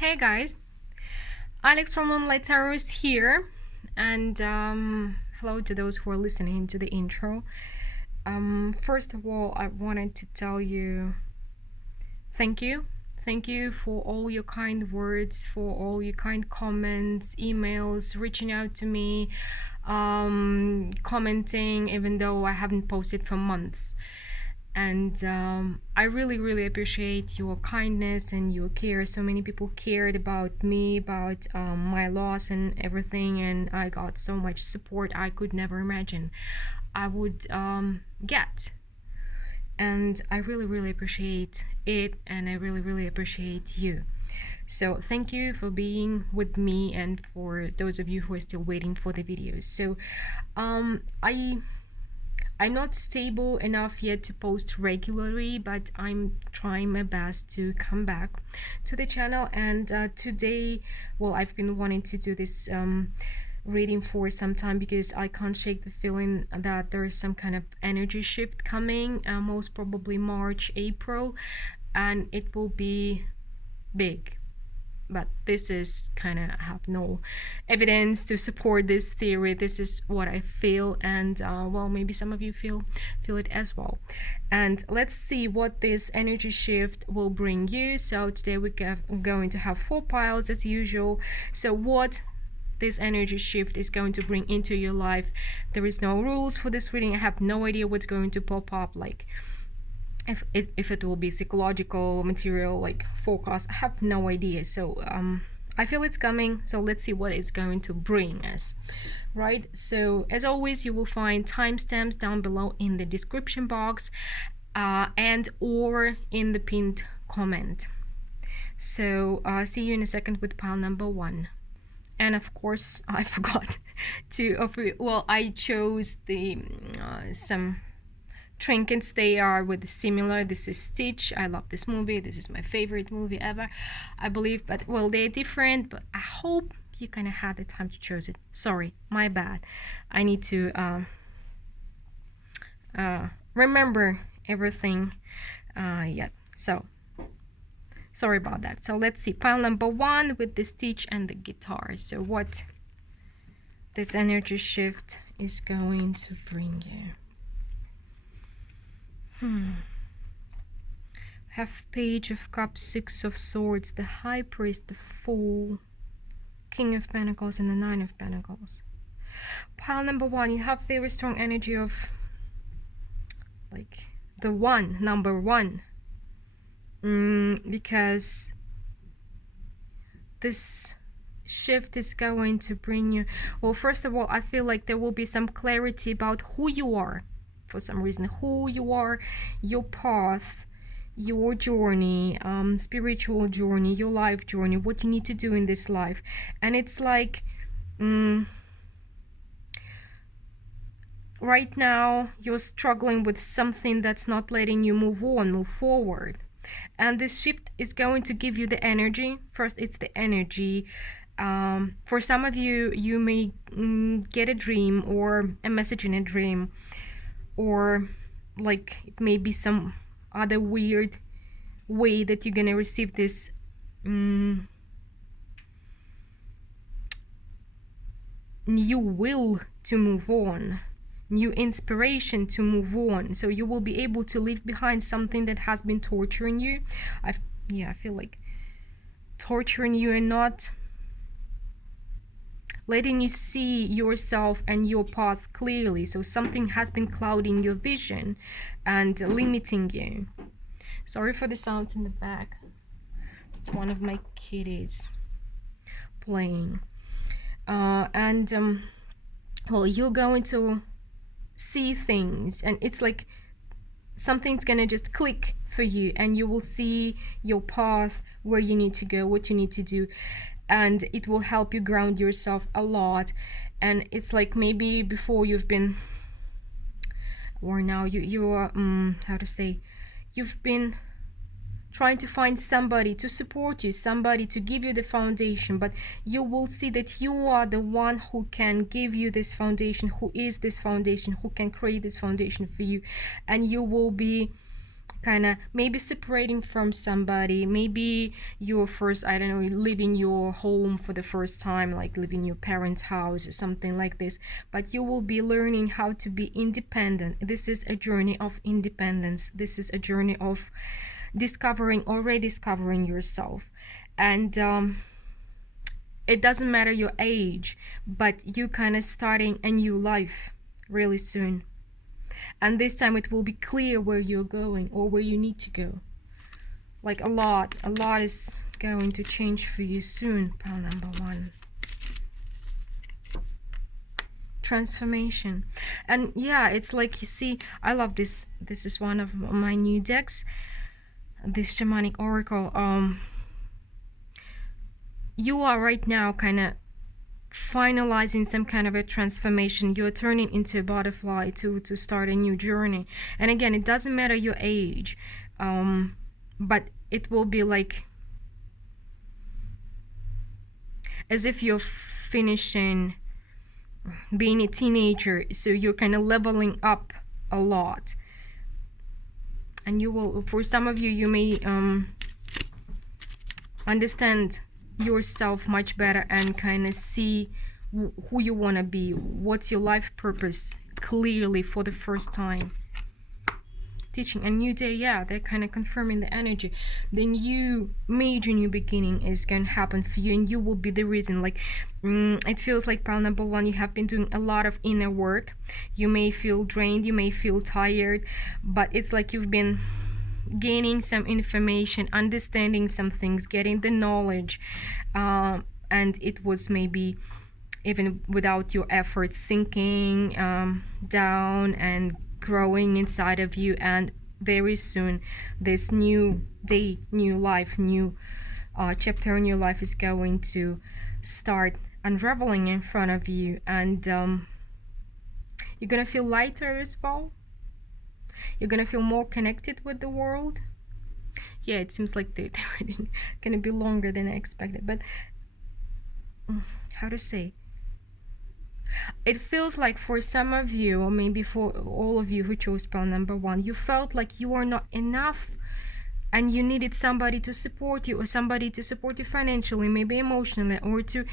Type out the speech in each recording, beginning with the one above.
Hey guys, Alex from Unrelated is here, and hello to those who are listening to the intro. First of all, I wanted to tell you thank you. Thank you for all your kind words, for all your kind comments, emails, reaching out to me, commenting, even though I haven't posted for months. And I really appreciate your kindness and your care. So many people cared about me, about my loss and everything, and I got so much support I could never imagine I would get. And I really appreciate it, and I really appreciate you. So thank you for being with me, and for those of you who are still waiting for the videos. So I'm not stable enough yet to post regularly, but I'm trying my best to come back to the channel. And today, well, I've been wanting to do this reading for some time because I can't shake the feeling that there is some kind of energy shift coming, most probably March, April, and it will be big. But this is kind of, I have no evidence to support this theory. This is what I feel, and well, maybe some of you feel it as well. And let's see what this energy shift will bring you. So today we're going to have 4 piles as usual. So what this energy shift is going to bring into your life. There is no rules for this reading. I have no idea what's going to pop up, like if it will be psychological material, like forecast. I have no idea. So I feel it's coming, so let's see what it's going to bring us, right? So as always, you will find timestamps down below in the description box and or in the pinned comment. So see you in a second with pile number 1. And of course, I forgot to offer, well, I chose the some trinkets. They are with similar. This is Stitch. I love this movie. This is my favorite movie ever, I believe. But well, they're different, but I hope you kind of had the time to choose it. Sorry, my bad. I need to remember everything yet. So sorry about that. So let's see pile number 1 with the Stitch and the guitar. So what this energy shift is going to bring you. Have Page of Cups, 6 of Swords, the High Priest, the Fool, King of Pentacles, and the 9 of Pentacles. Pile number 1, you have very strong energy of like the number 1, because this shift is going to bring you, well, first of all, I feel like there will be some clarity about who you are. For some reason, who you are, your path, your journey, spiritual journey, your life journey, what you need to do in this life. And it's like right now you're struggling with something that's not letting you move forward, and this shift is going to give you the energy. First, it's the energy. For some of you, you may get a dream or a message in a dream, or like it may be some other weird way that you're gonna receive this new will to move on, new inspiration to move on. So you will be able to leave behind something that has been torturing you. I feel like torturing you and not letting you see yourself and your path clearly. So something has been clouding your vision and limiting you. Sorry for the sounds in the back. It's one of my kitties playing. Well, you're going to see things, and it's like something's gonna just click for you, and you will see your path, where you need to go, what you need to do, and it will help you ground yourself a lot. And it's like maybe before you've been, or now you are how to say, you've been trying to find somebody to support you, somebody to give you the foundation, but you will see that you are the one who can give you this foundation, who is this foundation, who can create this foundation for you. And you will be kind of maybe separating from somebody, maybe your first, I don't know, leaving your home for the first time, like leaving your parents' house or something like this. But you will be learning how to be independent. This is a journey of independence. This is a journey of discovering or rediscovering yourself. And it doesn't matter your age, but you kind of starting a new life really soon. And this time it will be clear where you're going or where you need to go. Like a lot is going to change for you soon, pile number 1. Transformation. And yeah, it's like, you see, I love this. This is one of my new decks, this shamanic oracle. You are right now kind of finalizing some kind of a transformation. You're turning into a butterfly to start a new journey. And again, it doesn't matter your age, but it will be like as if you're finishing being a teenager, so you're kind of leveling up a lot. And you will, for some of you, you may understand yourself much better and kind of see who you want to be, what's your life purpose clearly for the first time. Teaching a new day, yeah, they're kind of confirming the energy. The new major new beginning is going to happen for you, and you will be the reason. Like it feels like pile number 1, you have been doing a lot of inner work. You may feel drained, you may feel tired, but it's like you've been gaining some information, understanding some things, getting the knowledge, and it was maybe even without your efforts sinking down and growing inside of you. And very soon this new day, new life, new chapter in your life is going to start unraveling in front of you. And you're gonna feel lighter as well. You're gonna feel more connected with the world. Yeah, it seems like the reading gonna be longer than I expected, but how to say, it feels like for some of you, or maybe for all of you who chose pile number 1, you felt like you are not enough and you needed somebody to support you, or somebody to support you financially, maybe emotionally, or to,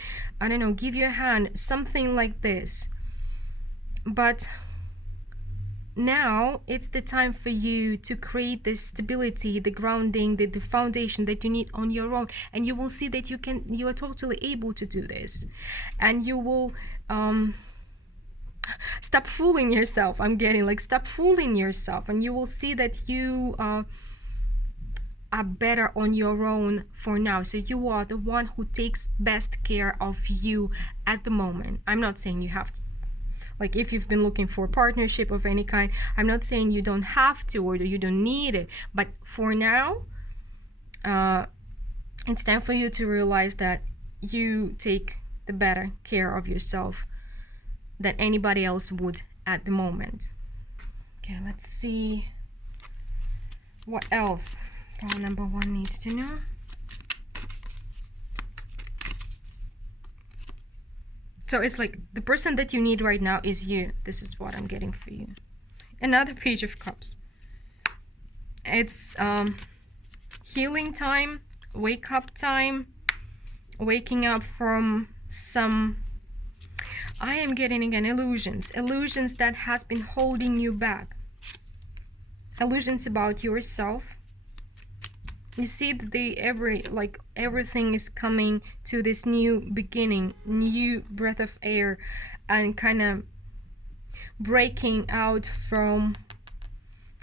I don't know, give you a hand, something like this. But now it's the time for you to create this stability, the grounding, the foundation that you need on your own. And you will see that you are totally able to do this. And you will stop fooling yourself. I'm getting like, stop fooling yourself, and you will see that you are better on your own for now. So you are the one who takes best care of you at the moment. I'm not saying you have to. Like if you've been looking for a partnership of any kind, I'm not saying you don't have to or you don't need it. But for now, it's time for you to realize that you take the better care of yourself than anybody else would at the moment. Okay, let's see what else pile number 1 needs to know. So it's like the person that you need right now is you. This is what I'm getting for you. Another Page of Cups. It's healing time, wake up time, waking up from some, I am getting again illusions that has been holding you back. Illusions about yourself. You see that everything is coming to this new beginning, new breath of air, and kind of breaking out from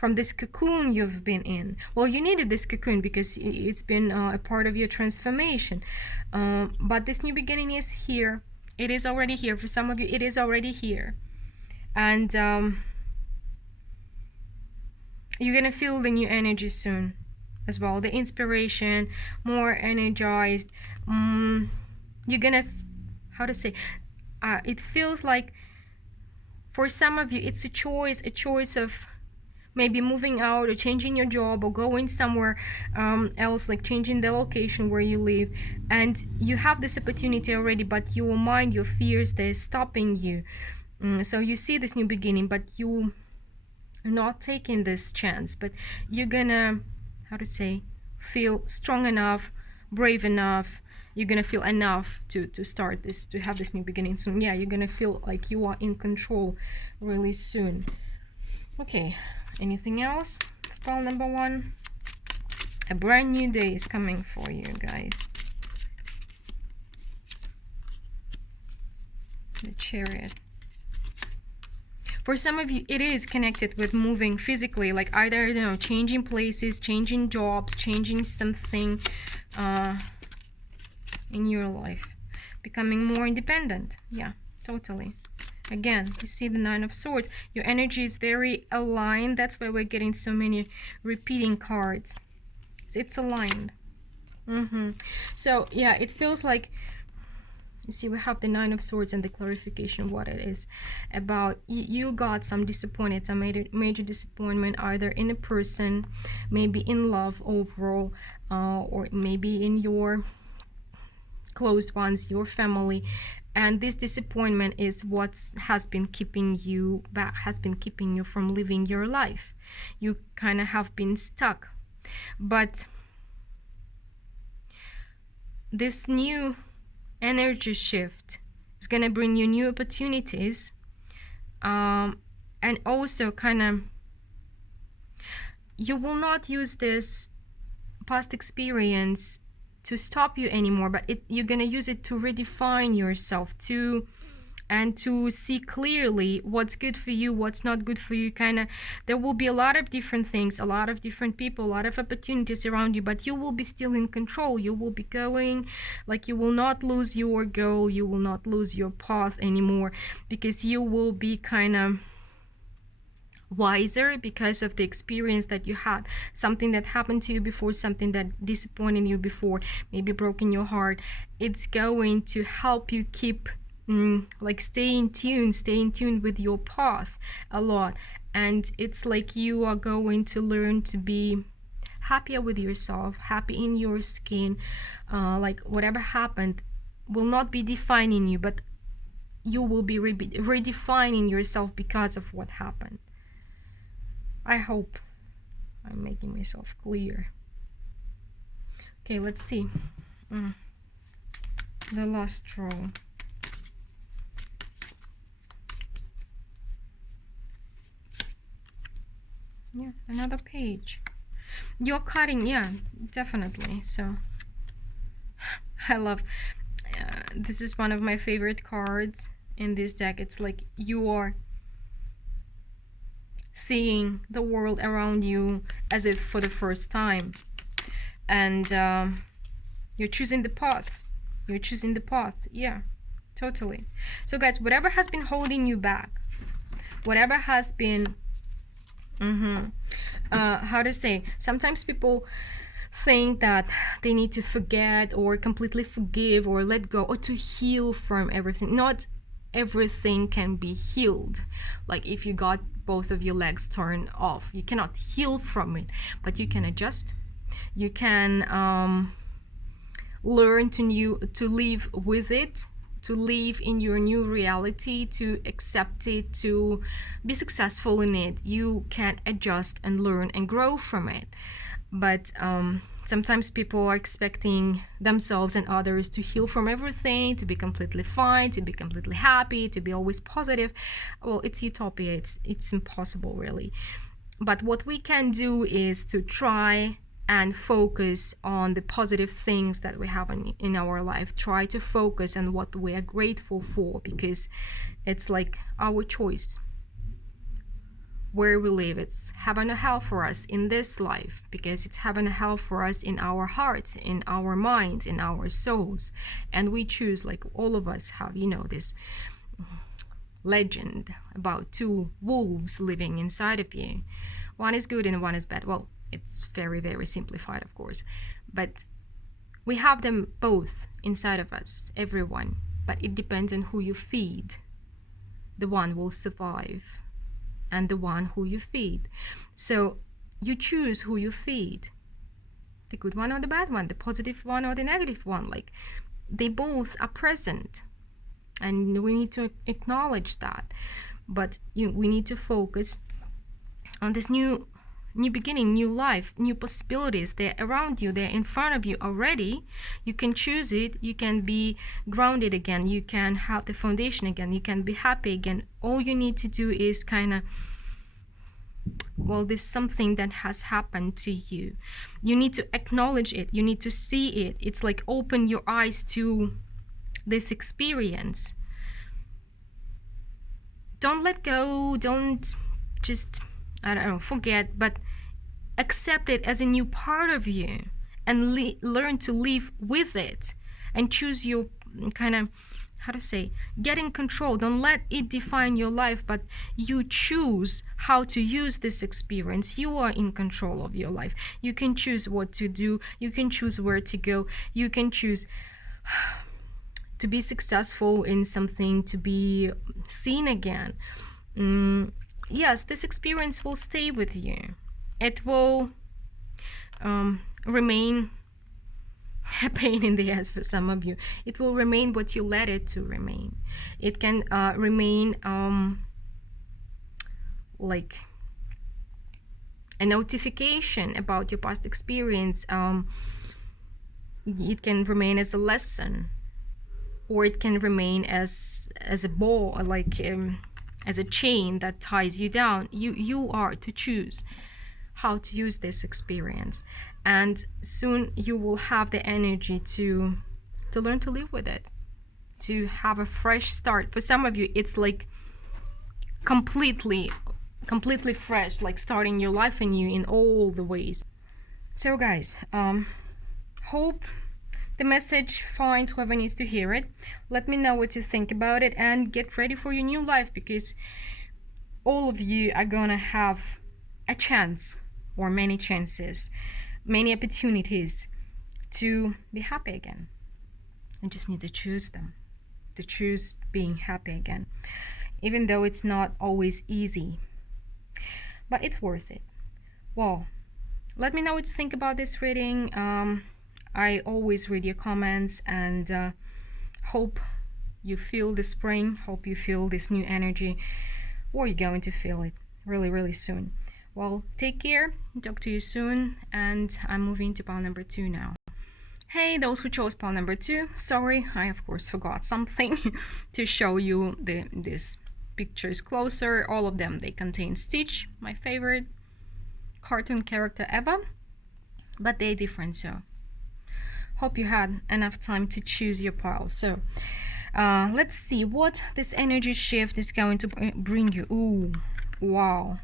this cocoon you've been in. Well, you needed this cocoon because it's been a part of your transformation. But this new beginning is here. It is already here. For some of you, it is already here. And you're gonna feel the new energy soon as well, the inspiration, more energized. You're gonna, how to say, it feels like for some of you it's a choice of maybe moving out or changing your job or going somewhere else, like changing the location where you live. And you have this opportunity already, but your mind, your fears, they're stopping you. So you see this new beginning, but you You're not taking this chance, but you're gonna, how to say, feel strong enough, brave enough. You're gonna feel enough to start this, to have this new beginning soon. Yeah, you're gonna feel like you are in control really soon. Okay, anything else? Pile number 1. A brand new day is coming for you guys. The Chariot. For some of you, it is connected with moving physically, like either, you know, changing places, changing jobs, changing something in your life, becoming more independent. Yeah, totally. Again, you see the 9 of Swords. Your energy is very aligned. That's why we're getting so many repeating cards. It's aligned. So yeah, it feels like, you see, we have the 9 of Swords and the clarification what it is about. You got some disappointed, some major disappointment, either in a person, maybe in love overall, or maybe in your close ones, your family. And this disappointment is what has been keeping you back, has been keeping you from living your life. You kind of have been stuck. But this new energy shift is going to bring you new opportunities, and also kind of, you will not use this past experience to stop you anymore, but you're going to use it to redefine yourself, and to see clearly what's good for you, what's not good for you. Kind of, there will be a lot of different things, a lot of different people, a lot of opportunities around you, but you will be still in control. You will be going, like, you will not lose your goal, you will not lose your path anymore, because you will be kind of wiser because of the experience that you had, something that happened to you before, something that disappointed you before, maybe broken your heart. It's going to help you keep like stay in tune with your path a lot. And it's like you are going to learn to be happier with yourself, happy in your skin. Like whatever happened will not be defining you, but you will be redefining yourself because of what happened. I hope I'm making myself clear. Okay, let's see. The last row. Yeah, another page. You're cutting, yeah, definitely. So I love, this is one of my favorite cards in this deck. It's like you are seeing the world around you as if for the first time, and you're choosing the path. You're choosing the path. Yeah, totally. So guys, whatever has been holding you back, whatever has been how to say, sometimes people think that they need to forget or completely forgive or let go or to heal from everything. Not everything can be healed. Like if you got both of your legs torn off, you cannot heal from it, but you can adjust. You can learn to live with it, to live in your new reality, to accept it, to be successful in it. You can adjust and learn and grow from it. But sometimes people are expecting themselves and others to heal from everything, to be completely fine, to be completely happy, to be always positive. Well, it's utopia. It's impossible, really. But what we can do is to try and focus on the positive things that we have in our life. Try to focus on what we are grateful for, because it's like our choice where we live. It's heaven or hell for us in this life, because it's heaven or hell for us in our hearts, in our minds, in our souls. And we choose, like all of us have, you know, this legend about two wolves living inside of you. One is good and one is bad. Well, it's very, very simplified, of course, but we have them both inside of us, everyone. But it depends on who you feed. The one will survive, and the one who you feed. So you choose who you feed, the good one or the bad one, the positive one or the negative one. Like, they both are present, and we need to acknowledge that. But we need to focus on this new beginning, new life, new possibilities. They're around you, they're in front of you already. You can choose it. You can be grounded again, you can have the foundation again, you can be happy again. All you need to do is kind of, well, there's something that has happened to you. You need to acknowledge it, you need to see it. It's like open your eyes to this experience. Don't let go, don't just, I don't know, forget, but accept it as a new part of you and learn to live with it and choose your kind of, how to say, get in control. Don't let it define your life, but you choose how to use this experience. You are in control of your life. You can choose what to do, you can choose where to go, you can choose to be successful in something, to be seen again. Yes, this experience will stay with you. It will remain a pain in the ass for some of you. It will remain what you let it to remain. It can remain like a notification about your past experience. It can remain as a lesson, or it can remain as a ball, like as a chain that ties you down. You are to choose how to use this experience, and soon you will have the energy to learn to live with it, to have a fresh start. For some of you, it's like completely fresh, like starting your life anew in all the ways. So guys, hope the message finds whoever needs to hear it. Let me know what you think about it, and get ready for your new life, because all of you are gonna have a chance, or many chances, many opportunities to be happy again. You just need to choose them, to choose being happy again, even though it's not always easy, but it's worth it. Well, let me know what you think about this reading. I always read your comments, and hope you feel the spring, hope you feel this new energy, or you're going to feel it really, really soon. Well, take care, talk to you soon, and I'm moving to pile number 2 now. Hey, those who chose pile number 2, sorry, I of course forgot something to show you this pictures closer. All of them, they contain Stitch, my favorite cartoon character ever, but they're different, so hope you had enough time to choose your pile. So let's see what this energy shift is going to bring you. Ooh, wow,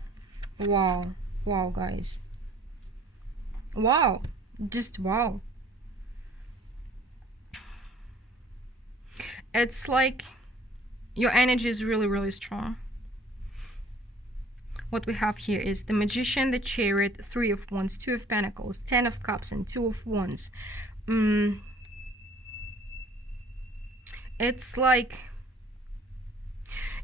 guys, wow, just wow. It's like your energy is really, really strong. What we have here is the Magician, the Chariot, 3 of Wands, 2 of Pentacles, 10 of Cups, and 2 of Wands. It's like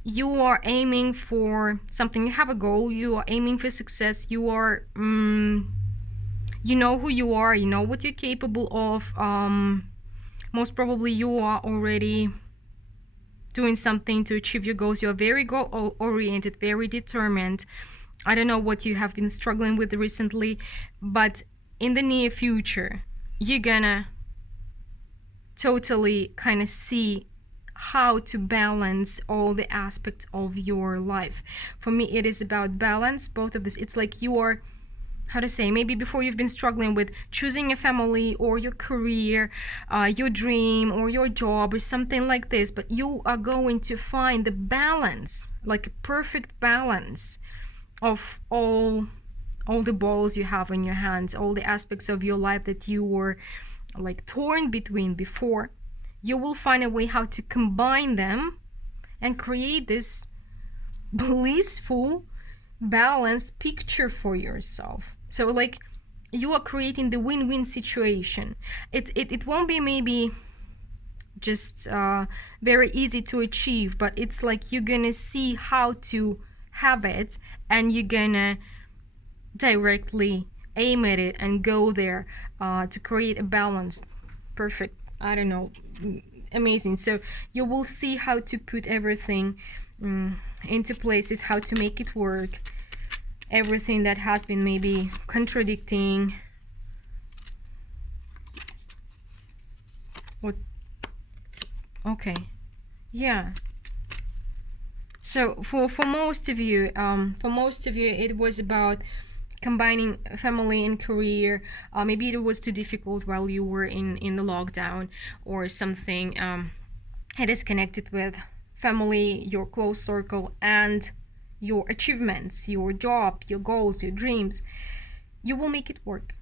you are aiming for something. You have a goal, you are aiming for success, you are you know who you are, you know what you're capable of. Most probably you are already doing something to achieve your goals. You're very goal oriented, very determined. I don't know what you have been struggling with recently, but in the near future you're gonna totally kind of see how to balance all the aspects of your life. For me, it is about balance, both of this. It's like you are, how to say, maybe before you've been struggling with choosing a family or your career, your dream or your job or something like this, but you are going to find the balance, like a perfect balance of all the balls you have in your hands, all the aspects of your life that you were like torn between before. You will find a way how to combine them and create this blissful, balanced picture for yourself. So like you are creating the win-win situation. It won't be maybe just very easy to achieve, but it's like you're gonna see how to have it, and you're gonna directly aim at it and go there to create a balanced, perfect, I don't know, amazing. So you will see how to put everything into places, how to make it work. everything that has been maybe contradicting what. Okay, yeah. So for most of you, it was about combining family and career. Maybe it was too difficult while you were in the lockdown or something. It is connected with family, your close circle, and your achievements, your job, your goals, your dreams. You will make it work.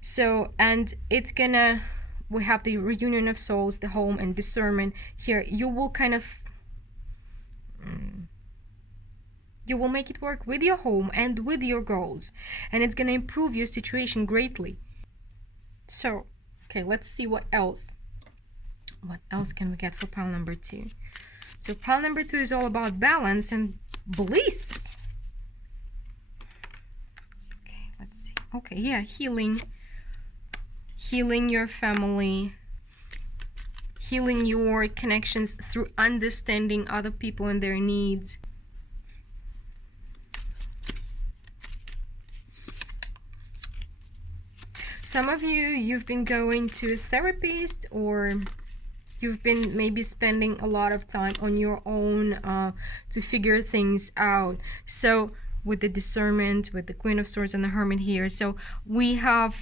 So, and it's gonna, we have the reunion of souls, the home, and discernment here. You will kind of, you will make it work with your home and with your goals, and it's gonna improve your situation greatly. So, okay, let's see what else. What else can we get for pile number 2? So pile number 2 is all about balance and bliss. Okay, let's see. Okay, yeah, healing your family, healing your connections through understanding other people and their needs. Some of you, you've been going to a therapist, or you've been maybe spending a lot of time on your own to figure things out. So with the discernment, with the Queen of Swords and the Hermit here, so we have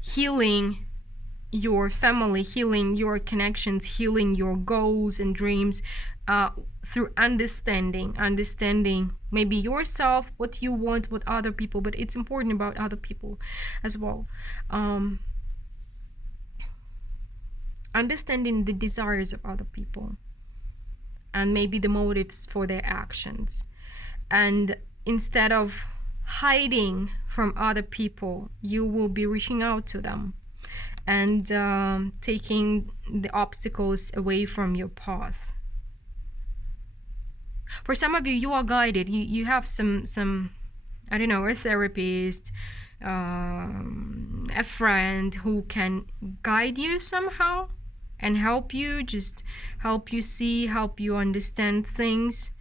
healing your family, healing your connections, healing your goals and dreams through understanding maybe yourself, what you want, what other people, but it's important about other people as well. Understanding the desires of other people and maybe the motives for their actions, and instead of hiding from other people, you will be reaching out to them and taking the obstacles away from your path. For some of you, you are guided. You have some I don't know, a therapist, a friend who can guide you somehow and help you, just help you see, help you understand things.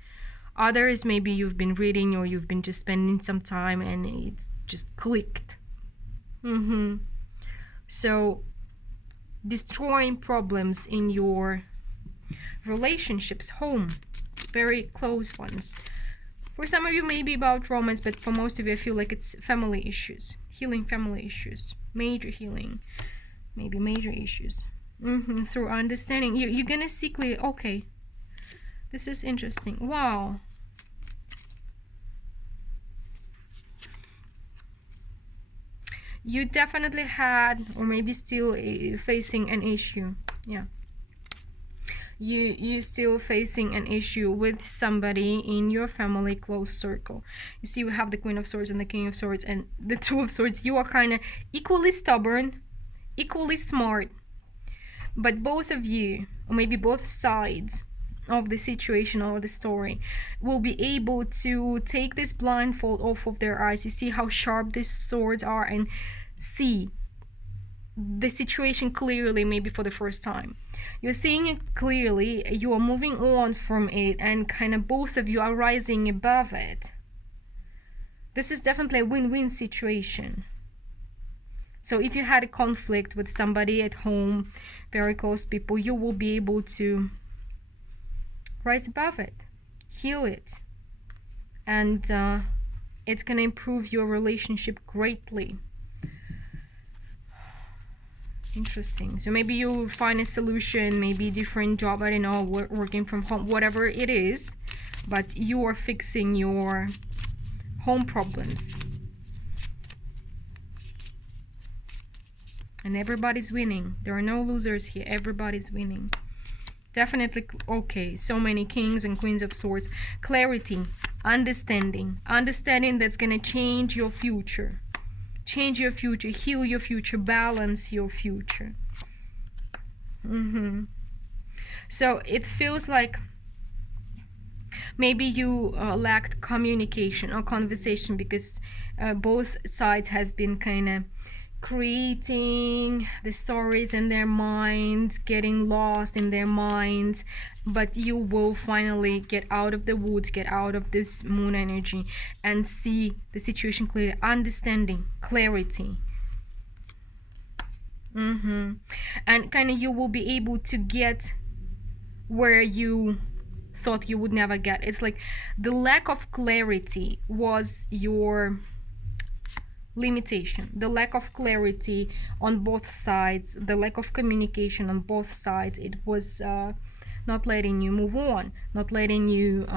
Others, maybe you've been reading or you've been just spending some time and it's just clicked. So destroying problems in your relationships, home, very close ones. For some of you, maybe about romance, but for most of you, I feel like it's family issues, healing family issues, major healing, maybe major issues. Through understanding, you're gonna see clearly. Okay, this is interesting. Wow. You definitely had, or maybe still facing an issue. Yeah. You still facing an issue with somebody in your family close circle. You see, we have the Queen of Swords and the King of Swords and the Two of Swords. You are kind of equally stubborn, equally smart, but both of you, or maybe both sides of the situation or the story, will be able to take this blindfold off of their eyes. You see how sharp these swords are and see the situation clearly, maybe for the first time. You're seeing it clearly, you are moving on from it, and kind of both of you are rising above it. This is definitely a win-win situation. So if you had a conflict with somebody at home, very close people, you will be able to rise above it, heal it, and it's going to improve your relationship greatly. Interesting. So maybe you'll find a solution, maybe different job, I don't know, working from home, whatever it is, but you are fixing your home problems. And everybody's winning. There are no losers here. Everybody's winning. Definitely. Okay, so many kings and queens of swords. Clarity, understanding that's going to change your future. Change your future, heal your future, balance your future. So it feels like maybe you lacked communication or conversation, because both sides has been kind of creating the stories in their mind, getting lost in their mind, but you will finally get out of the woods, get out of this moon energy, and see the situation clearly, understanding, clarity. And kind of you will be able to get where you thought you would never get. It's like the lack of clarity was your limitation, the lack of clarity on both sides, the lack of communication on both sides. It was not letting you move on, not letting you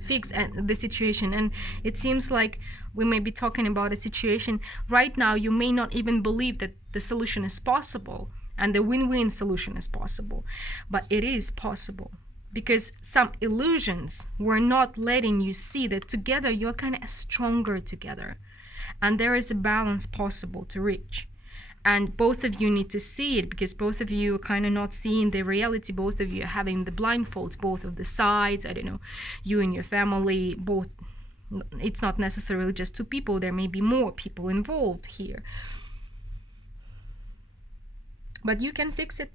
fix the situation. And it seems like we may be talking about a situation right now. You may not even believe that the solution is possible and the win-win solution is possible, but it is possible, because some illusions were not letting you see that together you're kind of stronger together, and there is a balance possible to reach. And both of you need to see it, because both of you are kind of not seeing the reality. Both of you are having the blindfolds, both of the sides. I don't know, you and your family, both. It's not necessarily just two people. There may be more people involved here. But you can fix it.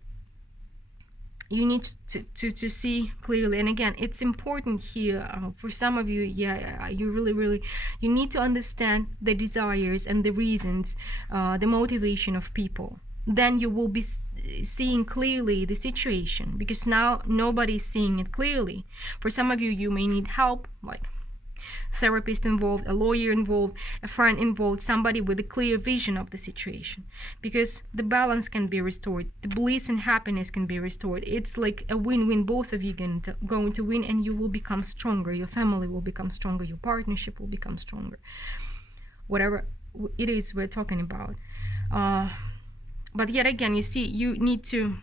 You need to see clearly. And again, it's important here for some of you, you really you need to understand the desires and the reasons, the motivation of people. Then you will be seeing clearly the situation, because now nobody's seeing it clearly. For some of you, you may need help, like therapist involved, a lawyer involved, a friend involved, somebody with a clear vision of the situation, because the balance can be restored, the bliss and happiness can be restored. It's like a win-win. Both of you going to win, and you will become stronger. Your family will become stronger. Your partnership will become stronger. Whatever it is we're talking about. But yet again, you see, you need to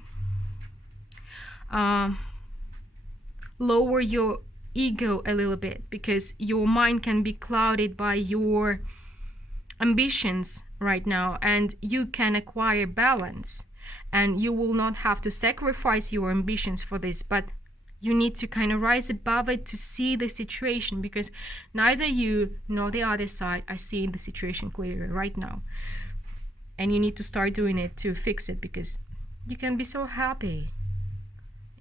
lower your ego a little bit, because your mind can be clouded by your ambitions right now, and you can acquire balance, and you will not have to sacrifice your ambitions for this, but you need to kind of rise above it to see the situation, because neither you nor the other side are seeing the situation clearly right now, and you need to start doing it to fix it, because you can be so happy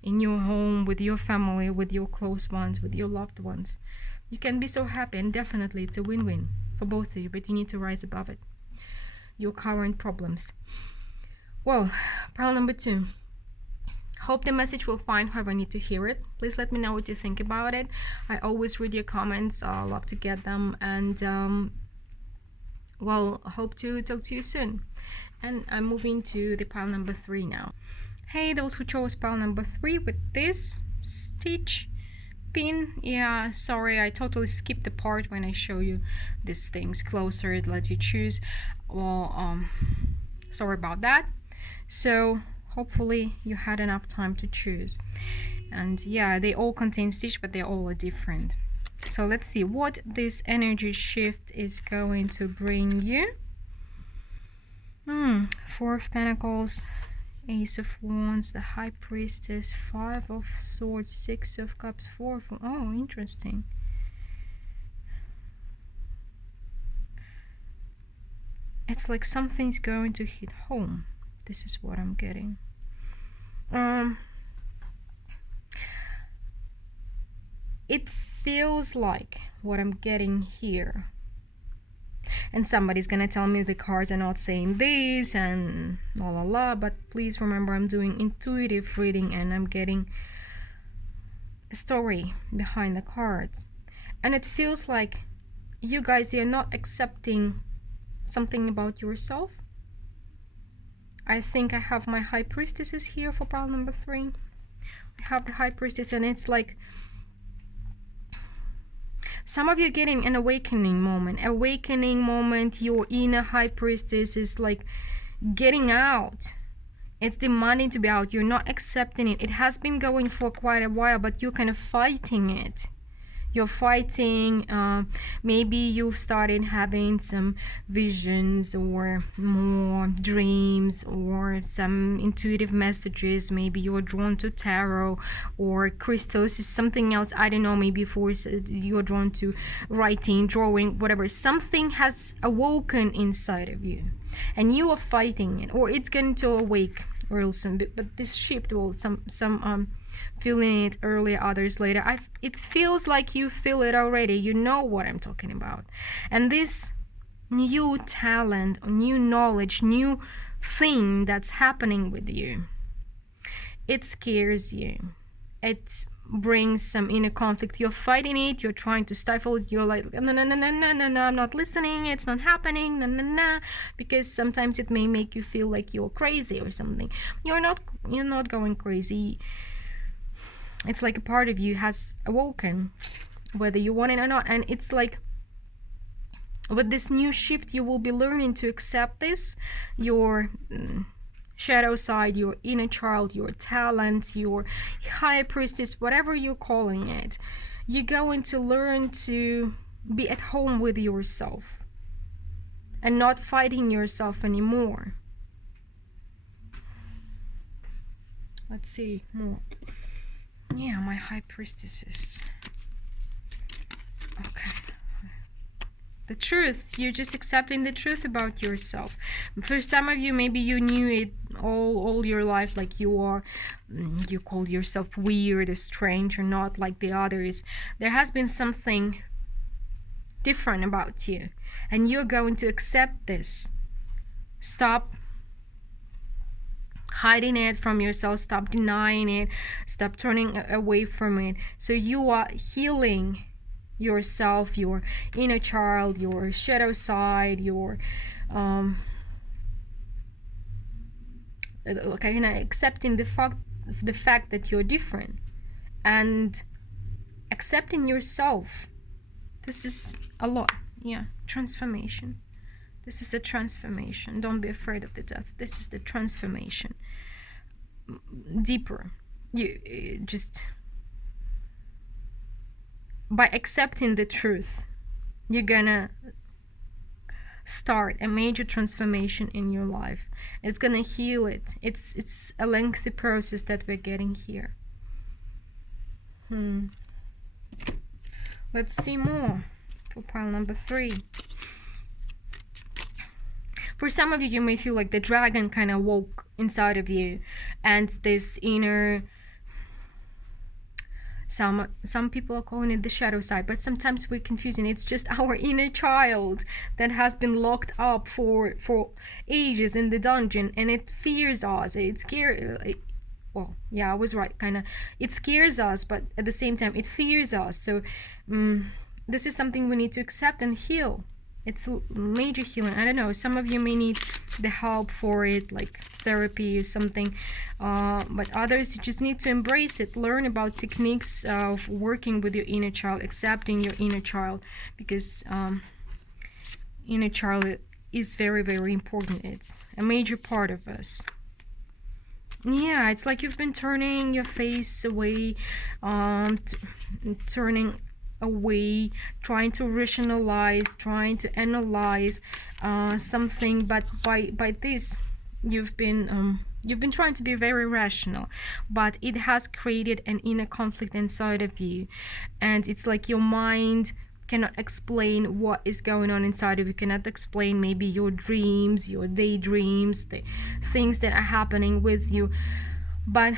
in your home, with your family, with your close ones, with your loved ones. You can be so happy, and definitely it's a win-win for both of you, but you need to rise above it, your current problems. Well, pile number 2. Hope the message will find whoever need to hear it. Please let me know what you think about it. I always read your comments. I love to get them, and well, hope to talk to you soon. And I'm moving to the pile number 3 now. Hey, those who chose pile number 3 with this stitch pin. Yeah, sorry, I totally skipped the part when I show you these things closer. It lets you choose. Well, sorry about that. So hopefully you had enough time to choose. And yeah, they all contain stitch, but they all are different. So let's see what this energy shift is going to bring you. 4 of Pentacles, Ace of Wands, the High Priestess, 5 of Swords, 6 of Cups, 4 of... Oh, interesting. It's like something's going to hit home. This is what I'm getting. It feels like what I'm getting here. And somebody's gonna tell me the cards are not saying this and la la la, but please remember, I'm doing intuitive reading and I'm getting a story behind the cards. And it feels like you guys, you're not accepting something about yourself. I think I have my High Priestesses here for pile number 3. I have the High Priestess, and it's like some of you getting an awakening moment. Your inner High Priestess is like getting out. It's demanding to be out. You're not accepting it. It has been going for quite a while, but you're kind of fighting it. you're fighting. Maybe you've started having some visions or more dreams or some intuitive messages. Maybe you're drawn to tarot or crystals or something else. I don't know, maybe you're drawn to writing, drawing, whatever. Something has awoken inside of you and you are fighting it, or it's going to awake real soon. But this shift will some feeling it earlier, others later. It feels like you feel it already. You know what I'm talking about. And this new talent, new knowledge, new thing that's happening with you, it scares you. It brings some inner conflict. You're fighting it, you're trying to stifle it, you're like, no, I'm not listening, it's not happening, no, because sometimes it may make you feel like you're crazy or something. You're not going crazy. It's like a part of you has awoken, whether you want it or not. And it's like, with this new shift, you will be learning to accept this, your shadow side, your inner child, your talent, your high priestess, whatever you're calling it. You're going to learn to be at home with yourself and not fighting yourself anymore. Let's see more. Yeah, my high priestesses. Okay. The truth. You're just accepting the truth about yourself. For some of you, maybe you knew it all your life, like you call yourself weird or strange or not like the others. There has been something different about you, and you're going to accept this. Stop hiding it from yourself, stop denying it, stop turning away from it. So you are healing yourself, your inner child, your shadow side, your accepting the fact that you're different and accepting yourself. This is a lot. Yeah, transformation. This is a transformation. Don't be afraid of the death. This is the transformation. Deeper. You just, by accepting the truth, you're gonna start a major transformation in your life. It's gonna heal it. It's a lengthy process that we're getting here. Let's see more for pile number 3. For some of you, you may feel like the dragon kind of woke inside of you, and this inner, some people are calling it the shadow side, but sometimes we're confusing. It's just our inner child that has been locked up for ages in the dungeon, and it fears us. It scares. Well, yeah, I was right. Kind of, it scares us, but at the same time, it fears us. So, this is something we need to accept and heal. It's major healing. I don't know, some of you may need the help for it, like therapy or something, but others, you just need to embrace it, learn about techniques of working with your inner child, accepting your inner child, because inner child is very, very important. It's a major part of us. Yeah, it's like you've been turning your face away, turning away, trying to rationalize, trying to analyze something, but by this you've been trying to be very rational, but it has created an inner conflict inside of you, and it's like your mind cannot explain what is going on inside of you, cannot explain maybe your dreams, your daydreams, the things that are happening with you. But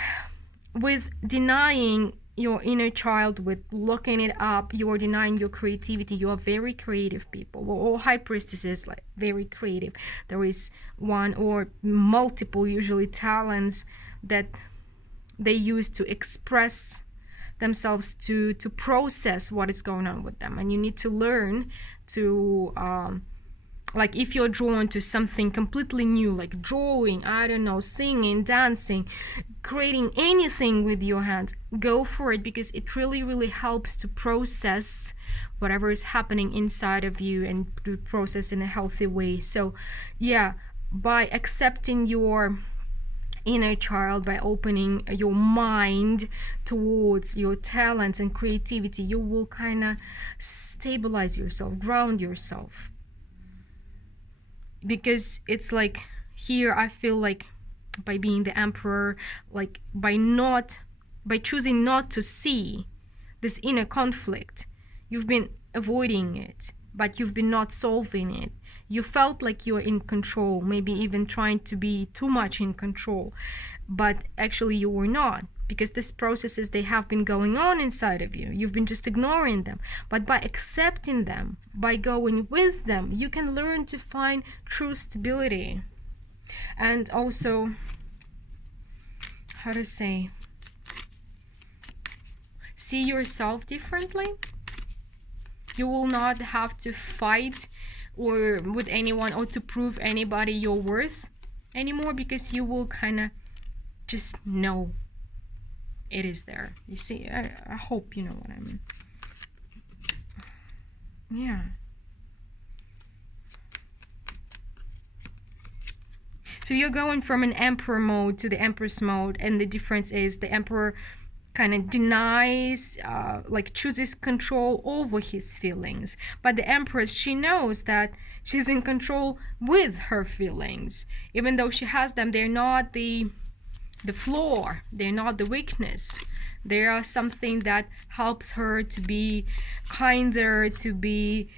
with denying your inner child, with locking it up, you are denying your creativity. You are very creative people. Well, all high priestesses, like, very creative. There is one or multiple, usually, talents that they use to express themselves, to process what is going on with them. And you need to learn to like, if you're drawn to something completely new, like drawing, I don't know, singing, dancing, creating anything with your hands, go for it, because it really, really helps to process whatever is happening inside of you and to process in a healthy way. So yeah, by accepting your inner child, by opening your mind towards your talents and creativity, you will kind of stabilize yourself, ground yourself. Because it's like, here I feel like by being the emperor, like by choosing not to see this inner conflict, you've been avoiding it, but you've been not solving it. You felt like you're in control, maybe even trying to be too much in control, but actually you were not, because these processes, they have been going on inside of you. You've been just ignoring them. But by accepting them, by going with them, you can learn to find true stability. And also, how to say, see yourself differently. You will not have to fight or with anyone or to prove anybody your worth anymore, because you will kind of just know it is there. You see, I hope you know what I mean. Yeah. So you're going from an emperor mode to the empress mode, and the difference is the emperor kind of denies, like chooses control over his feelings. But the empress, she knows that she's in control with her feelings. Even though she has them, they're not the flaw, they're not the weakness. They are something that helps her to be kinder, to be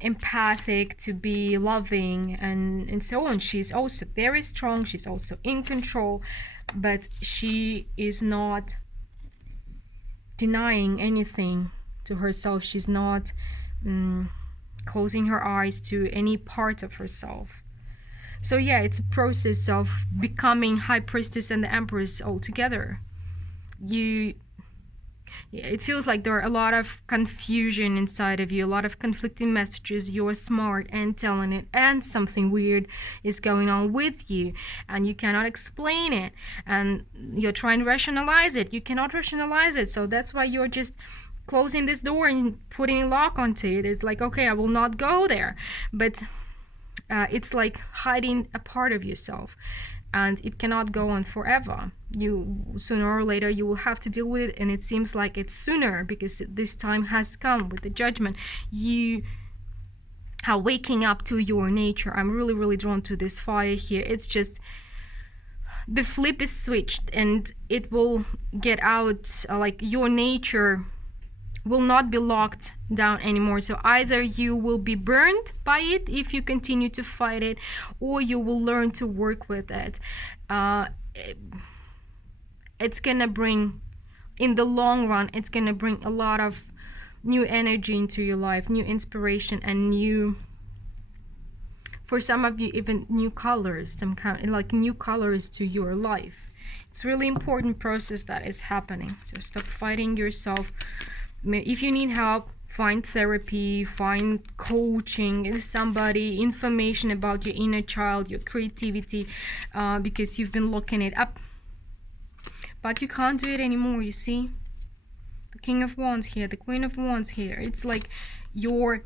empathic, to be loving, and so on. She's also very strong, she's also in control, but she is not denying anything to herself. She's not closing her eyes to any part of herself. So yeah, it's a process of becoming High Priestess and the Empress all together. It feels like there are a lot of confusion inside of you, a lot of conflicting messages. You're smart and talented, and something weird is going on with you, and you cannot explain it, and you're trying to rationalize it. You cannot rationalize it, so that's why you're just closing this door and putting a lock onto it. It's like, okay, I will not go there. But it's like hiding a part of yourself, and it cannot go on forever. You, sooner or later, you will have to deal with it, and it seems like it's sooner, because this time has come with the judgment. You are waking up to your nature. I'm really, really drawn to this fire here. It's just the flip is switched, and it will get out, like your nature will not be locked down anymore. So either you will be burned by it if you continue to fight it, or you will learn to work with it. It's gonna bring, in the long run, it's gonna bring a lot of new energy into your life, new inspiration, and new, for some of you, even new colors, some kind, like new colors to your life. It's really important process that is happening. So stop fighting yourself. If you need help, find therapy, find coaching, somebody, information about your inner child, your creativity, because you've been looking it up, but you can't do it anymore. You see, the King of Wands here, the Queen of Wands here. It's like your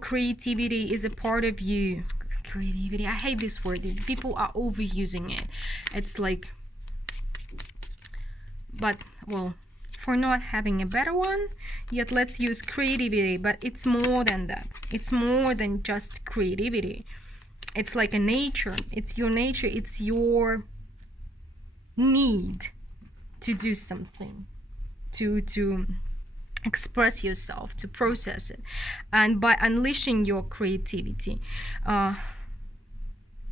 creativity is a part of you. Creativity, I hate this word. People are overusing it. It's like, but well, for not having a better one, yet let's use creativity. But it's more than that. It's more than just creativity. It's like a nature. It's your nature. It's your need to do something, to express yourself, to process it. And by unleashing your creativity,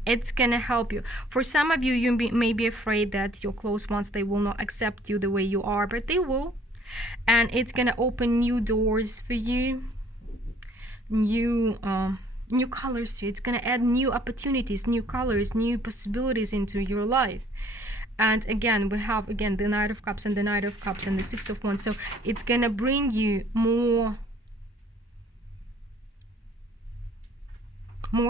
it's gonna help you. For some of you, you may be afraid that your close ones, they will not accept you the way you are, but they will. And it's gonna open new doors for you, new colors to you. It's gonna add new opportunities, new colors, new possibilities into your life. And again, we have the Knight of Cups and the Knight of Cups and the Six of Wands. So it's gonna bring you more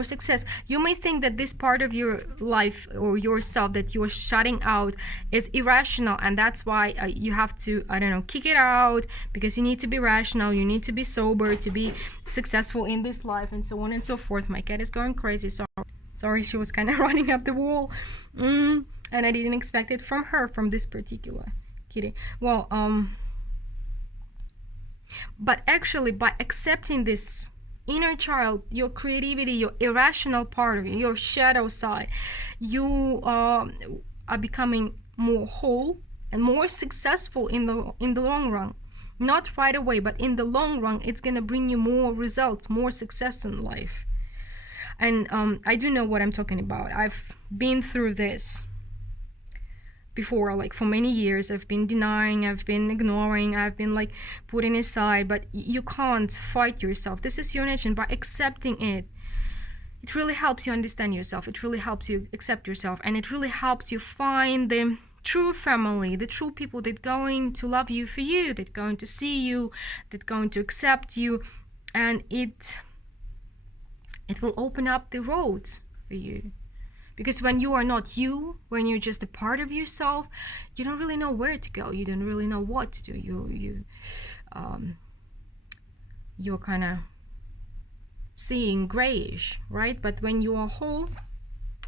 success. You may think that this part of your life or yourself that you are shutting out is irrational, and that's why you have to, I don't know, kick it out, because you need to be rational, you need to be sober to be successful in this life, and so on and so forth. My cat is going crazy, Sorry, she was kind of running up the wall. And I didn't expect it from her, from this particular kitty. Well, but actually, by accepting this inner child, your creativity, your irrational part of you, your shadow side, you are becoming more whole and more successful in the long run. Not right away, but in the long run, it's gonna bring you more results, more success in life. And I do know what I'm talking about. I've been through this before, like for many years. I've been denying, I've been ignoring, I've been like putting aside, but you can't fight yourself. This is your nature. By accepting it, it really helps you understand yourself. It really helps you accept yourself, and it really helps you find the true family, the true people that going to love you for you, that going to see you, that going to accept you, and it will open up the roads for you. Because when you are not you, when you're just a part of yourself, you don't really know where to go. You don't really know what to do. You're kind of seeing grayish, right? But when you are whole,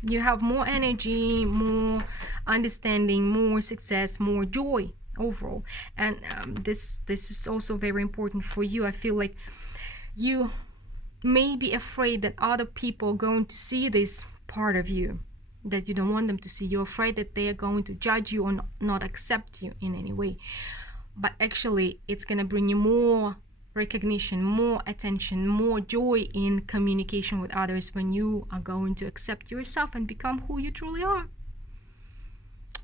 you have more energy, more understanding, more success, more joy overall. And this is also very important for you. I feel like you may be afraid that other people are going to see this part of you that you don't want them to see. You're afraid that they are going to judge you or not accept you in any way. But actually, it's going to bring you more recognition, more attention, more joy in communication with others when you are going to accept yourself and become who you truly are.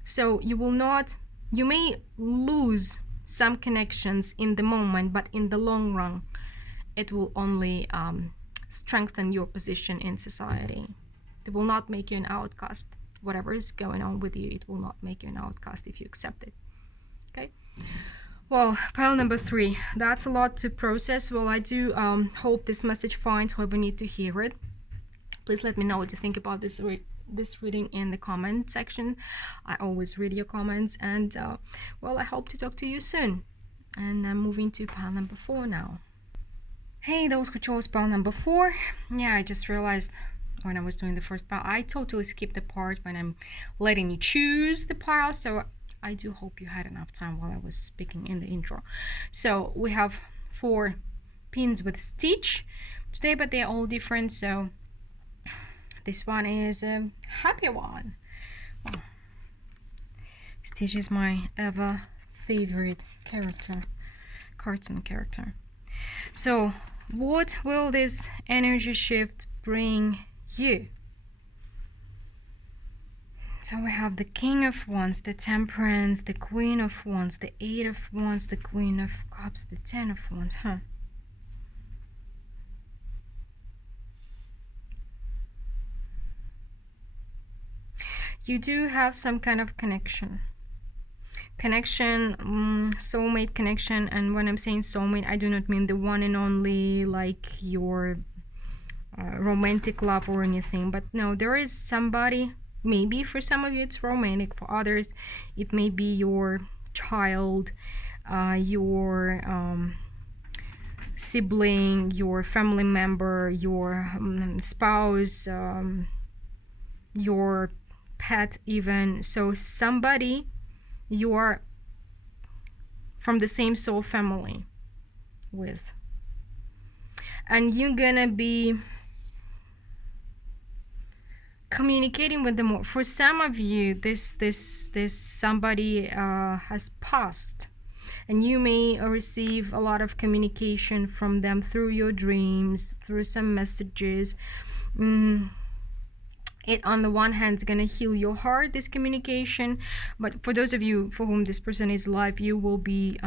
So you may lose some connections in the moment, but in the long run, it will only strengthen your position in society. It will not make you an outcast. Whatever is going on with you, it will not make you an outcast if you accept it. Okay? Well, pile number 3. That's a lot to process. Well, I do hope this message finds whoever need to hear it. Please let me know what you think about this reading in the comment section. I always read your comments, and well, I hope to talk to you soon. And I'm moving to pile number 4 now. Hey, those who chose pile number 4. Yeah, I just realized when I was doing the first pile, I totally skipped the part when I'm letting you choose the pile. So I do hope you had enough time while I was speaking in the intro. So we have 4 pins with stitch today, but they're all different. So this one is a happy one. Well, Stitch is my ever favorite cartoon character. So what will this energy shift bring you? So we have the King of Wands, the Temperance, the Queen of Wands, the 8 of Wands, the Queen of Cups, the 10 of Wands, You do have some kind of connection, soulmate connection. And when I'm saying soulmate, I do not mean the one and only, like your romantic love or anything, but no, there is somebody. Maybe for some of you it's romantic, for others it may be your child, your sibling, your family member, your spouse, your pet even. So somebody you are from the same soul family with, and you're gonna be communicating with them more. For some of you, this somebody has passed, and you may receive a lot of communication from them through your dreams, through some messages. It on the one hand is going to heal your heart, this communication, but for those of you for whom this person is alive, you will be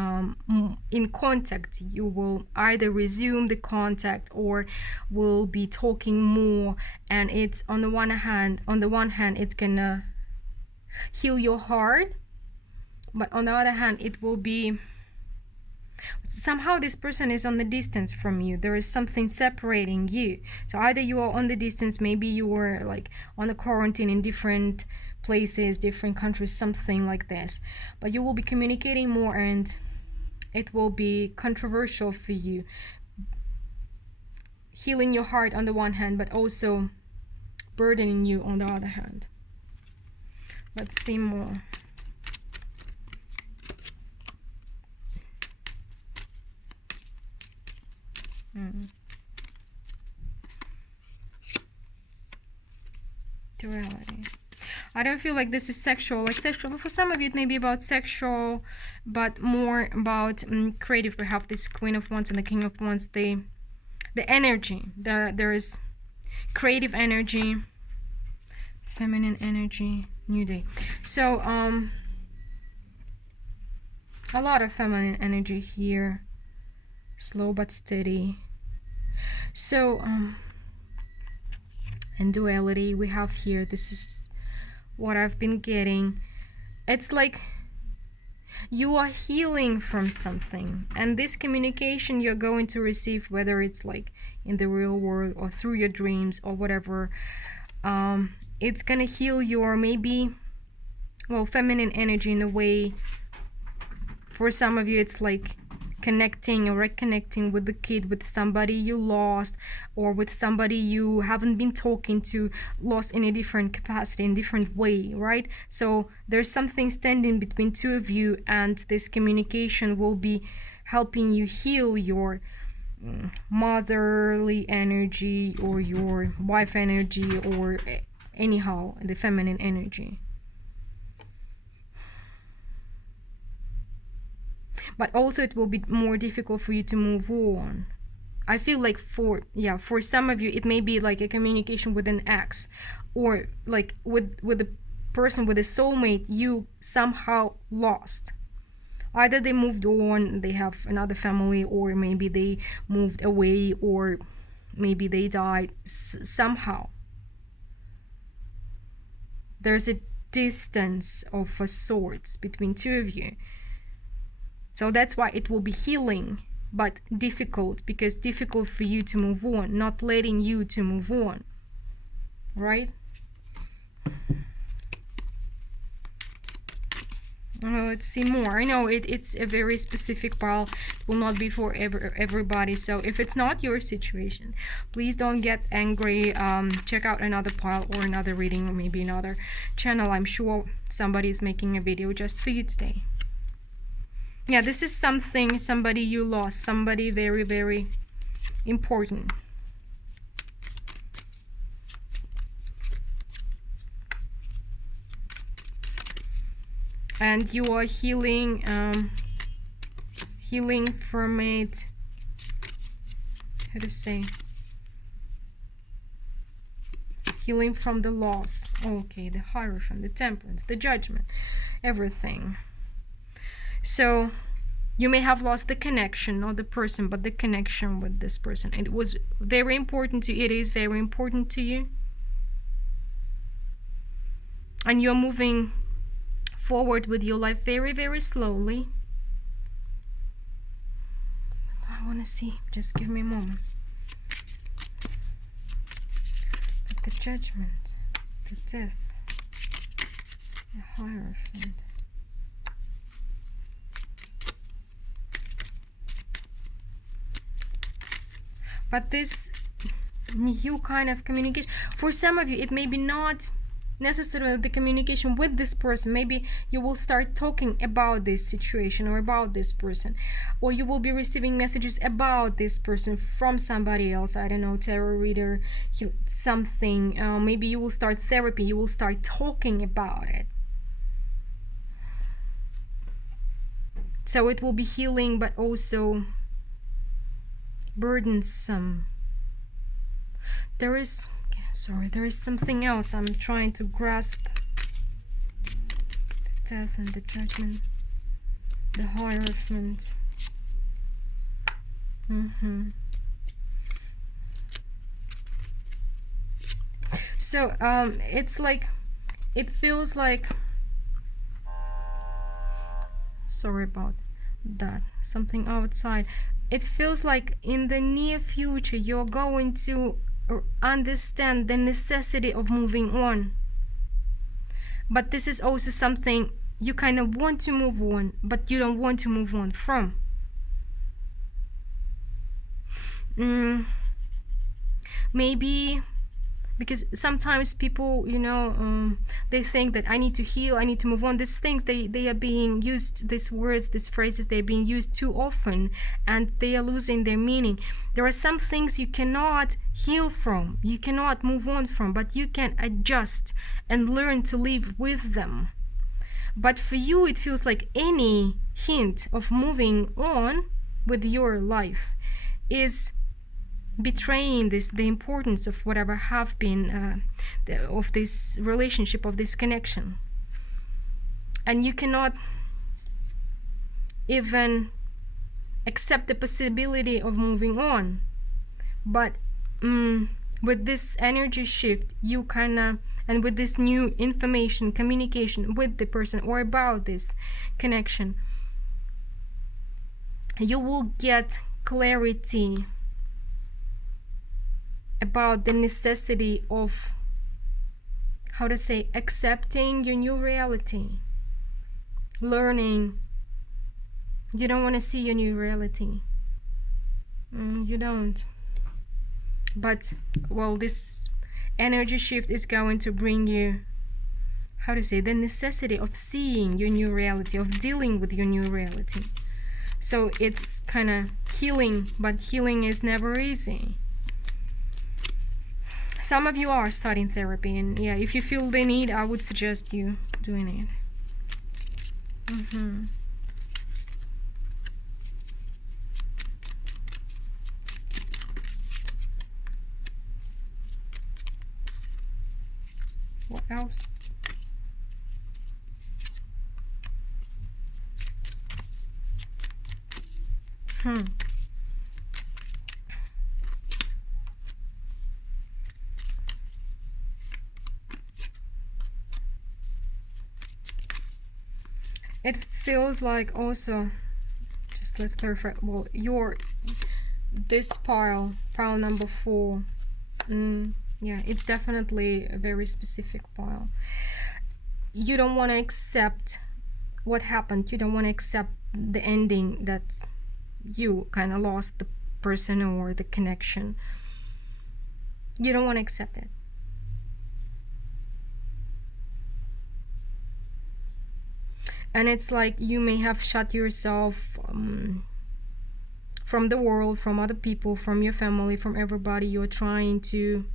in contact. You will either resume the contact or will be talking more, and it's on the one hand it's gonna heal your heart, but on the other hand it will be somehow this person is on the distance from you. There is something separating you. So either you are on the distance, maybe you are like on a quarantine in different places, different countries, something like this, but you will be communicating more, and it will be controversial for you, healing your heart on the one hand, but also burdening you on the other hand. Let's see more. Duality. I don't feel like this is sexual. Like sexual, for some of you it may be about sexual, but more about creative. We have this Queen of Wands and the King of Wands. The energy. There is creative energy, feminine energy, new day. So a lot of feminine energy here, slow but steady. So and duality we have here. This is what I've been getting. It's like you are healing from something, and this communication you're going to receive, whether it's like in the real world or through your dreams or whatever, it's gonna heal your maybe, well, feminine energy in a way. For some of you it's like connecting or reconnecting with the kid, with somebody you lost, or with somebody you haven't been talking to, lost in a different capacity, in a different way, right? So there's something standing between two of you, and this communication will be helping you heal your motherly energy or your wife energy, or anyhow the feminine energy. But also it will be more difficult for you to move on. I feel like for some of you it may be like a communication with an ex, or like with a person, with a soulmate you somehow lost. Either they moved on, they have another family, or maybe they moved away, or maybe they died. Somehow there's a distance of a sort between two of you. So that's why it will be healing, but difficult, because difficult for you to move on, not letting you to move on, right? Let's see more. I know it's a very specific pile. It will not be for everybody. So if it's not your situation, please don't get angry. Check out another pile or another reading, or maybe another channel. I'm sure somebody is making a video just for you today. Yeah, this is something, somebody you lost, somebody very, very important. And you are healing, healing from it. How to say? Healing from the loss. Okay, the Hierophant, the Temperance, the Judgment, everything. So you may have lost the connection, not the person, but the connection with this person. It was very important to you. It is very important to you. And you're moving forward with your life very, very slowly. I want to see. Just give me a moment. But the Judgment, the Death, the Hierophant. But this new kind of communication, for some of you, it may be not necessarily the communication with this person. Maybe you will start talking about this situation or about this person, or you will be receiving messages about this person from somebody else. I don't know, tarot reader, something. Maybe you will start therapy. You will start talking about it. So it will be healing, but also burdensome. There is something else I'm trying to grasp. The Death and the Judgment, the Hierophant. So it's like, it feels like, sorry about that, something outside. It feels like in the near future you're going to understand the necessity of moving on. But this is also something you kind of want to move on, but you don't want to move on from. Maybe because sometimes people, you know, they think that I need to heal, I need to move on. These things, they are being used, these words, these phrases, they're being used too often, and they are losing their meaning. There are some things you cannot heal from, you cannot move on from, but you can adjust and learn to live with them. But for you, it feels like any hint of moving on with your life is betraying the importance of whatever have been of this relationship, of this connection. And you cannot even accept the possibility of moving on. But with this energy shift, you kind of, and with this new information, communication with the person or about this connection, you will get clarity about the necessity of, how to say, accepting your new reality, learning. You don't want to see your new reality. You don't. But, well, this energy shift is going to bring you, how to say, the necessity of seeing your new reality, of dealing with your new reality. So it's kind of healing, but healing is never easy. Some of you are starting therapy, and yeah, if you feel the need, I would suggest you doing it. What else? It feels like also, just let's clarify, well, this pile number 4, yeah, it's definitely a very specific pile. You don't want to accept what happened. You don't want to accept the ending, that you kind of lost the person or the connection. You don't want to accept it. And it's like you may have shut yourself from the world, from other people, from your family, from everybody. You're trying to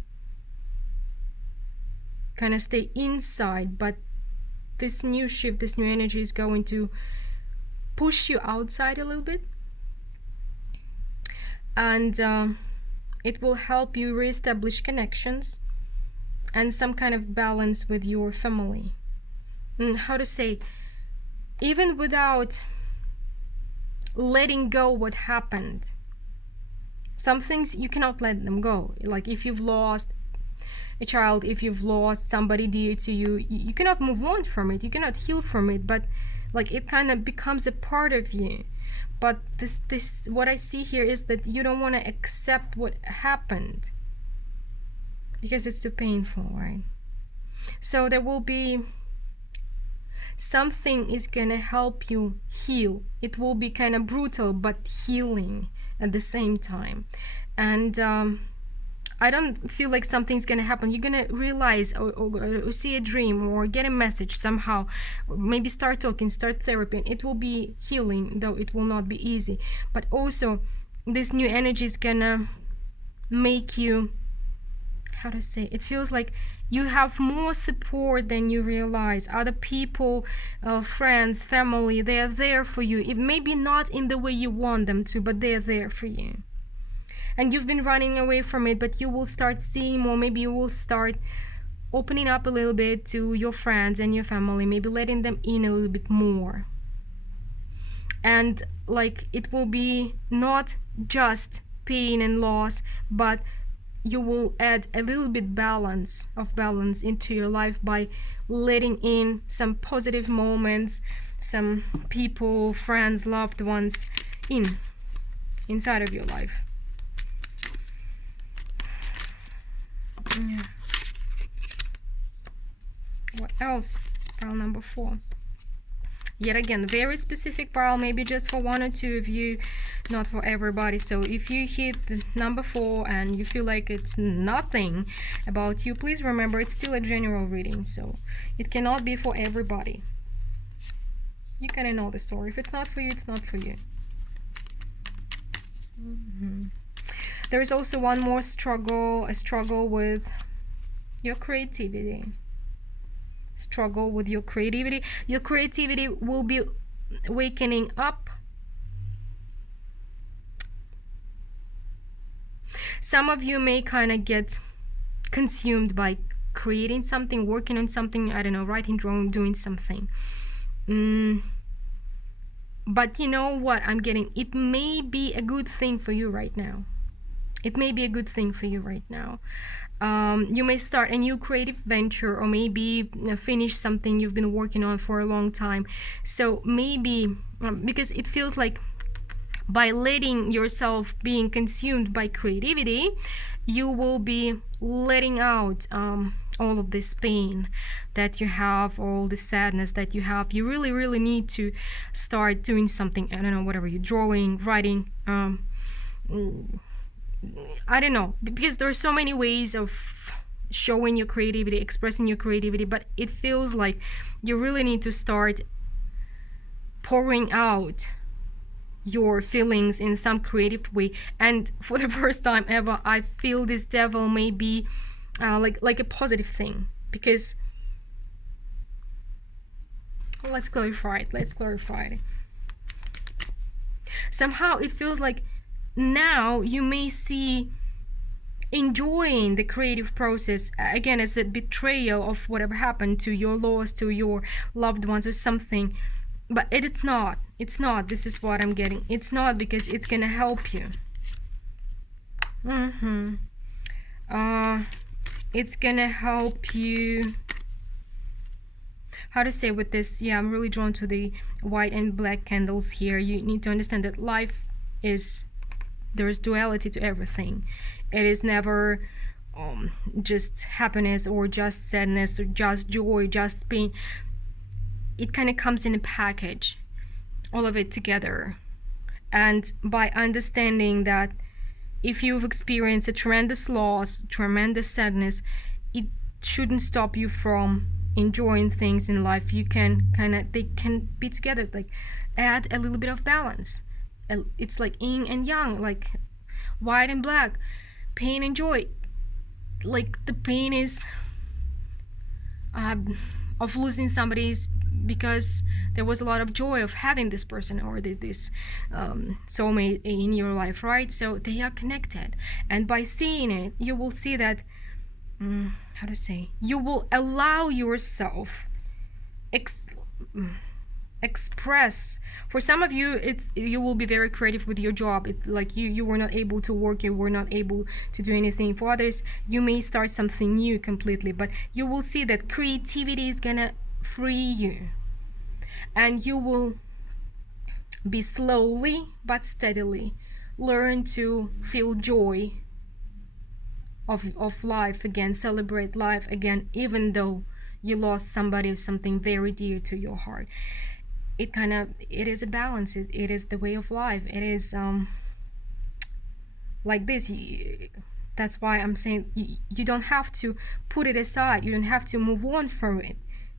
kind of stay inside, but this new shift, this new energy is going to push you outside a little bit, and it will help you reestablish connections and some kind of balance with your family. How to say, even without letting go what happened, some things you cannot let them go. Like if you've lost a child, if you've lost somebody dear to you, you cannot move on from it, you cannot heal from it, but like it kind of becomes a part of you. But this what I see here is that you don't want to accept what happened because it's too painful, right? So there will be something is gonna help you heal. It will be kind of brutal but healing at the same time. And I don't feel like something's gonna happen. You're gonna realize or see a dream or get a message somehow, or maybe start talking, start therapy, and it will be healing, though it will not be easy. But also this new energy is gonna make you, how to say, it feels like you have more support than you realize. Other people, friends, family, they are there for you. It may be not in the way you want them to, but they are there for you. And you've been running away from it, but you will start seeing more. Maybe you will start opening up a little bit to your friends and your family, maybe letting them in a little bit more. And like it will be not just pain and loss, but you will add a little bit balance into your life by letting in some positive moments, some people, friends, loved ones inside of your life. Yeah. What else? File number 4. Yet again, very specific pile, maybe just for one or two of you, not for everybody. So if you hit the number 4 and you feel like it's nothing about you, please remember it's still a general reading, so it cannot be for everybody. You kind of know the story. If it's not for you, it's not for you. There is also one more struggle, a struggle with your creativity. Struggle with your creativity. Your creativity will be wakening up. Some of you may kind of get consumed by creating something, working on something, I don't know, writing, drawing, doing something. But you know what I'm getting? It may be a good thing for you right now. It may be a good thing for you right now. You may start a new creative venture, or maybe finish something you've been working on for a long time. So maybe, because it feels like by letting yourself being consumed by creativity, you will be letting out all of this pain that you have, all the sadness that you have. You really, really need to start doing something. I don't know, whatever you're drawing, writing, I don't know, because there are so many ways of showing your creativity, expressing your creativity, but it feels like you really need to start pouring out your feelings in some creative way. And for the first time ever, I feel this devil may be like a positive thing, because let's clarify it. Somehow it feels like now you may see enjoying the creative process again as the betrayal of whatever happened to your loss, to your loved ones or something. But it's not. This is what I'm getting. It's not, because it's gonna help you. It's gonna help you. How to say with this? Yeah, I'm really drawn to the white and black candles here. You need to understand that life is, there is duality to everything. It is never just happiness or just sadness or just joy, just pain. It kind of comes in a package, all of it together. And by understanding that if you've experienced a tremendous loss, tremendous sadness, it shouldn't stop you from enjoying things in life. You can they can be together, like add a little bit of balance. It's like yin and yang, like white and black, pain and joy. Like the pain is of losing somebody's, because there was a lot of joy of having this person or this soulmate in your life, right? So they are connected, and by seeing it, you will see that how to say, you will allow yourself express. For some of you, you will be very creative with your job. It's like you were not able to work, you were not able to do anything. For others, you may start something new completely, but you will see that creativity is gonna free you, and you will be slowly but steadily learn to feel joy of life again, celebrate life again, even though you lost somebody or something very dear to your heart. It is a balance. It is the way of life. It is like this. That's why I'm saying you don't have to put it aside. You don't have to move on from it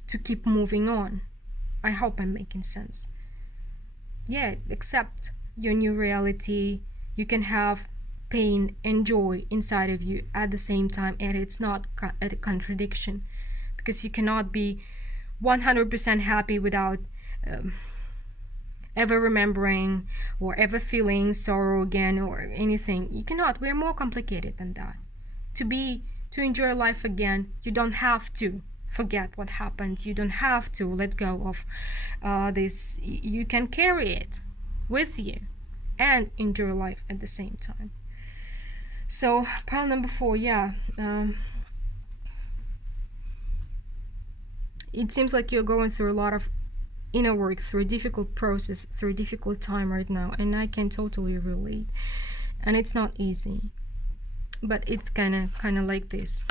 to keep moving on. I hope I'm making sense. Yeah, accept your new reality. You can have pain and joy inside of you at the same time, and it's not a contradiction, because you cannot be 100% happy without ever remembering or ever feeling sorrow again or anything. You cannot. We're more complicated than that. To enjoy life again, you don't have to forget what happened. You don't have to let go of this. You can carry it with you and enjoy life at the same time. So pile number 4, yeah, it seems like you're going through a lot of inner work, through a difficult process, through a difficult time right now, and I can totally relate. And it's not easy, but it's kind of like this.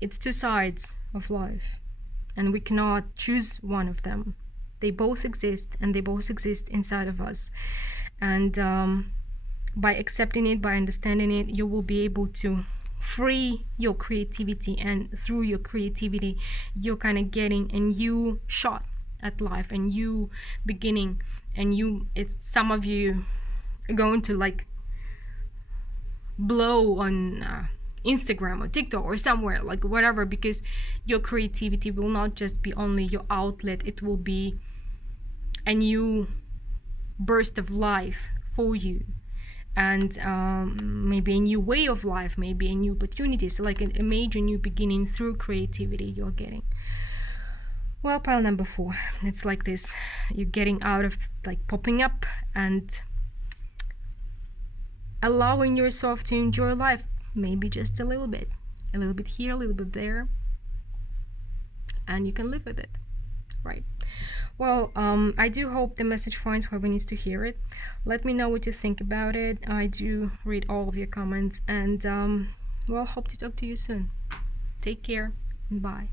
It's two sides of life. and we cannot choose one of them. They both exist, and they both exist inside of us. And by accepting it, by understanding it, you will be able to free your creativity, and through your creativity you're kind of getting a new shot at life, a new beginning. And it's some of you are going to like blow on Instagram or TikTok or somewhere, like whatever, because your creativity will not just be only your outlet, it will be a new burst of life for you, and maybe a new way of life, maybe a new opportunity. So like a major new beginning through creativity you're getting. Well, pile number 4, it's like this: you're getting out of like popping up and allowing yourself to enjoy life, maybe just a little bit here, a little bit there, and you can live with it, right? Well, I do hope the message finds whoever needs to hear it. Let me know what you think about it. I do read all of your comments, and well, hope to talk to you soon. Take care, and bye.